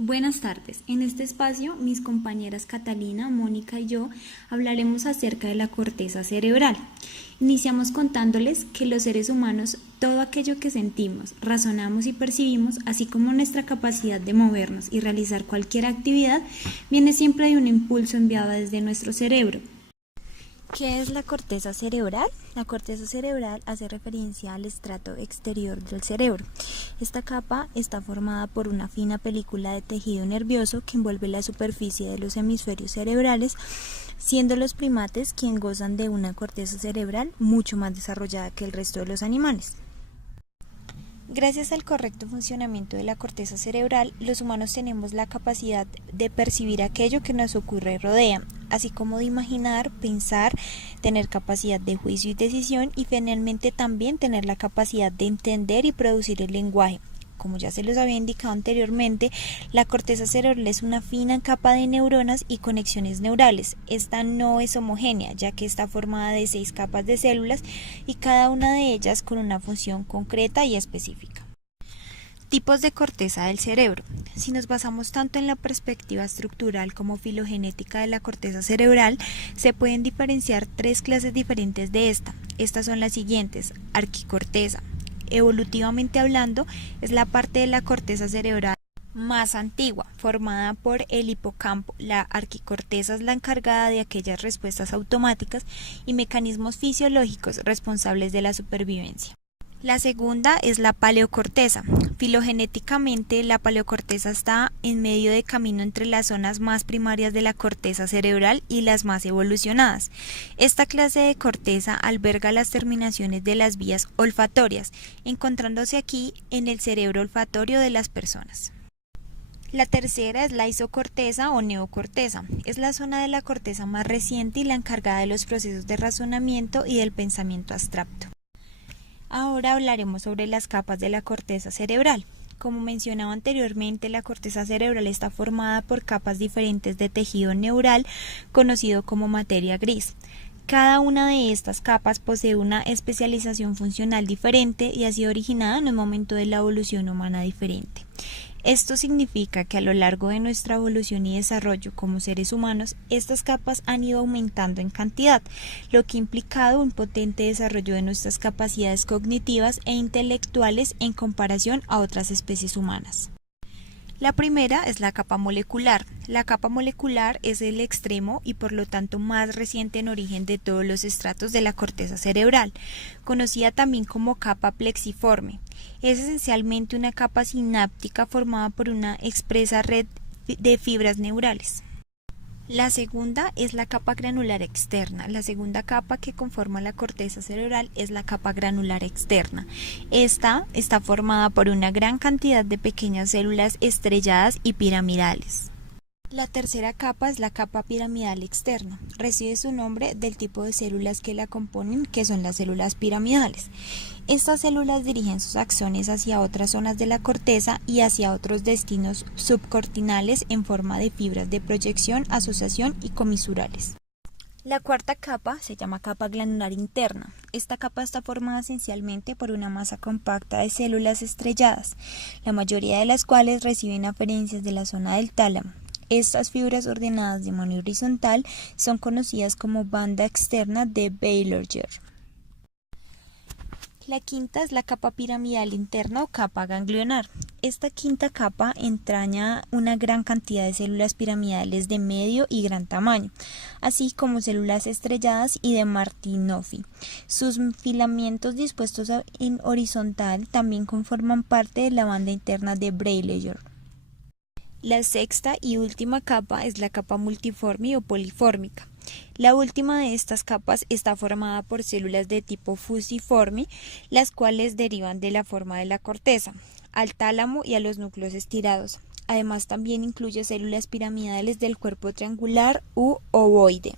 Buenas tardes. En este espacio, mis compañeras Catalina, Mónica y yo hablaremos acerca de la corteza cerebral. Iniciamos contándoles que los seres humanos, todo aquello que sentimos, razonamos y percibimos, así como nuestra capacidad de movernos y realizar cualquier actividad, viene siempre de un impulso enviado desde nuestro cerebro. ¿Qué es la corteza cerebral? La corteza cerebral hace referencia al estrato exterior del cerebro. Esta capa está formada por una fina película de tejido nervioso que envuelve la superficie de los hemisferios cerebrales, siendo los primates quienes gozan de una corteza cerebral mucho más desarrollada que el resto de los animales. Gracias al correcto funcionamiento de la corteza cerebral, los humanos tenemos la capacidad de percibir aquello que nos ocurre y rodea, así como de imaginar, pensar, tener capacidad de juicio y decisión y finalmente también tener la capacidad de entender y producir el lenguaje. Como ya se los había indicado anteriormente, la corteza cerebral es una fina capa de neuronas y conexiones neurales. Esta no es homogénea, ya que está formada de 6 capas de células y cada una de ellas con una función concreta y específica. Tipos de corteza del cerebro. Si nos basamos tanto en la perspectiva estructural como filogenética de la corteza cerebral, se pueden diferenciar 3 clases diferentes de esta. Estas son las siguientes: arquicorteza. Evolutivamente hablando, es la parte de la corteza cerebral más antigua, formada por el hipocampo. La arquicorteza es la encargada de aquellas respuestas automáticas y mecanismos fisiológicos responsables de la supervivencia. La segunda es la paleocorteza. Filogenéticamente, la paleocorteza está en medio de camino entre las zonas más primarias de la corteza cerebral y las más evolucionadas. Esta clase de corteza alberga las terminaciones de las vías olfatorias, encontrándose aquí en el cerebro olfatorio de las personas. La tercera es la isocorteza o neocorteza. Es la zona de la corteza más reciente y la encargada de los procesos de razonamiento y del pensamiento abstracto. Ahora hablaremos sobre las capas de la corteza cerebral. Como mencionaba anteriormente, la corteza cerebral está formada por capas diferentes de tejido neural, conocido como materia gris. Cada una de estas capas posee una especialización funcional diferente y ha sido originada en un momento de la evolución humana diferente. Esto significa que a lo largo de nuestra evolución y desarrollo como seres humanos, estas capas han ido aumentando en cantidad, lo que ha implicado un potente desarrollo de nuestras capacidades cognitivas e intelectuales en comparación a otras especies humanas. La primera es la capa molecular. La capa molecular es el extremo y por lo tanto más reciente en origen de todos los estratos de la corteza cerebral, conocida también como capa plexiforme. Es esencialmente una capa sináptica formada por una expresa red de fibras neurales. La segunda es la capa granular externa. La segunda capa que conforma la corteza cerebral es la capa granular externa. Esta está formada por una gran cantidad de pequeñas células estrelladas y piramidales. La tercera capa es la capa piramidal externa. Recibe su nombre del tipo de células que la componen, que son las células piramidales. Estas células dirigen sus acciones hacia otras zonas de la corteza y hacia otros destinos subcortinales en forma de fibras de proyección, asociación y comisurales. La cuarta capa se llama capa granular interna. Esta capa está formada esencialmente por una masa compacta de células estrelladas, la mayoría de las cuales reciben aferencias de la zona del tálamo. Estas fibras ordenadas de manera horizontal son conocidas como banda externa de Baillargeon. La quinta es la capa piramidal interna o capa ganglionar. Esta quinta capa entraña una gran cantidad de células piramidales de medio y gran tamaño, así como células estrelladas y de Martinoffi. Sus filamentos dispuestos en horizontal también conforman parte de la banda interna de Baillargeon. La sexta y última capa es la capa multiforme o polifórmica. La última de estas capas está formada por células de tipo fusiforme, las cuales derivan de la forma de la corteza, al tálamo y a los núcleos estirados. Además, también incluye células piramidales del cuerpo triangular u ovoide.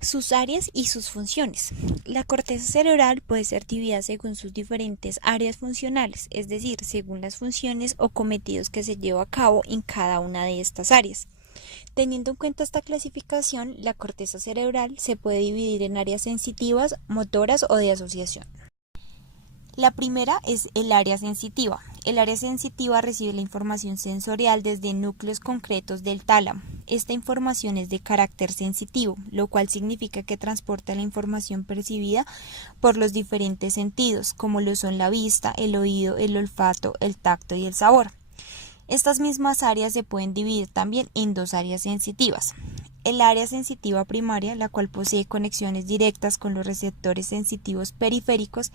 Sus áreas y sus funciones. La corteza cerebral puede ser dividida según sus diferentes áreas funcionales, es decir, según las funciones o cometidos que se lleva a cabo en cada una de estas áreas. Teniendo en cuenta esta clasificación, la corteza cerebral se puede dividir en áreas sensitivas, motoras o de asociación. La primera es el área sensitiva. El área sensitiva recibe la información sensorial desde núcleos concretos del tálamo. Esta información es de carácter sensitivo, lo cual significa que transporta la información percibida por los diferentes sentidos, como lo son la vista, el oído, el olfato, el tacto y el sabor. Estas mismas áreas se pueden dividir también en dos áreas sensitivas. El área sensitiva primaria, la cual posee conexiones directas con los receptores sensitivos periféricos,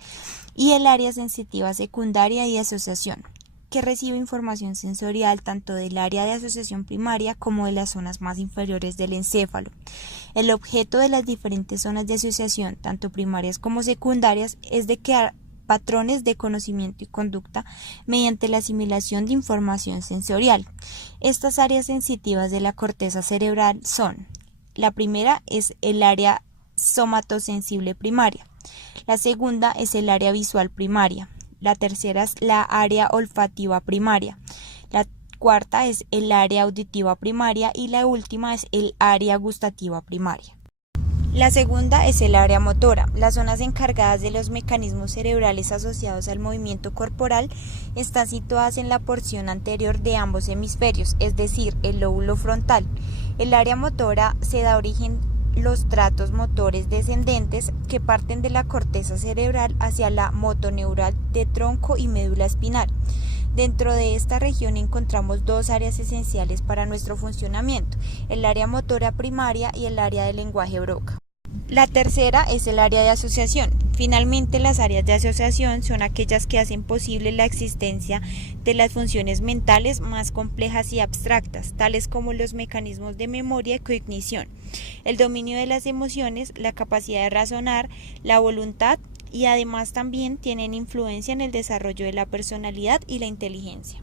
y el área sensitiva secundaria y asociación, que recibe información sensorial tanto del área de asociación primaria como de las zonas más inferiores del encéfalo. El objeto de las diferentes zonas de asociación, tanto primarias como secundarias, es de crear patrones de conocimiento y conducta mediante la asimilación de información sensorial. Estas áreas sensitivas de la corteza cerebral son: la primera es el área somatosensible primaria, la segunda es el área visual primaria, la tercera es la área olfativa primaria, la cuarta es el área auditiva primaria y la última es el área gustativa primaria. La segunda es el área motora. Las zonas encargadas de los mecanismos cerebrales asociados al movimiento corporal están situadas en la porción anterior de ambos hemisferios, es decir, el lóbulo frontal. El área motora se da origen los tratos motores descendentes que parten de la corteza cerebral hacia la motoneural de tronco y médula espinal. Dentro de esta región encontramos dos áreas esenciales para nuestro funcionamiento: el área motora primaria y el área del lenguaje Broca. La tercera es el área de asociación. Finalmente, las áreas de asociación son aquellas que hacen posible la existencia de las funciones mentales más complejas y abstractas, tales como los mecanismos de memoria y cognición, el dominio de las emociones, la capacidad de razonar, la voluntad, y además también tienen influencia en el desarrollo de la personalidad y la inteligencia.